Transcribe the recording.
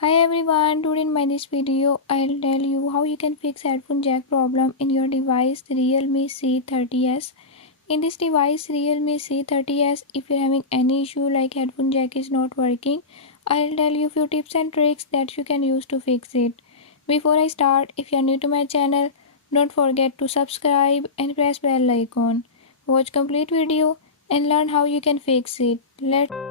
Hi everyone, today in my this video I'll tell you how you can fix headphone jack problem in your device Realme C30s. In this device Realme C30s, if you're having any issue like headphone jack is not working, I'll tell you few tips and tricks that you can use to fix it. Before I start, if you're new to my channel, don't forget to subscribe and press bell icon. Watch complete video and learn how you can fix it. Let's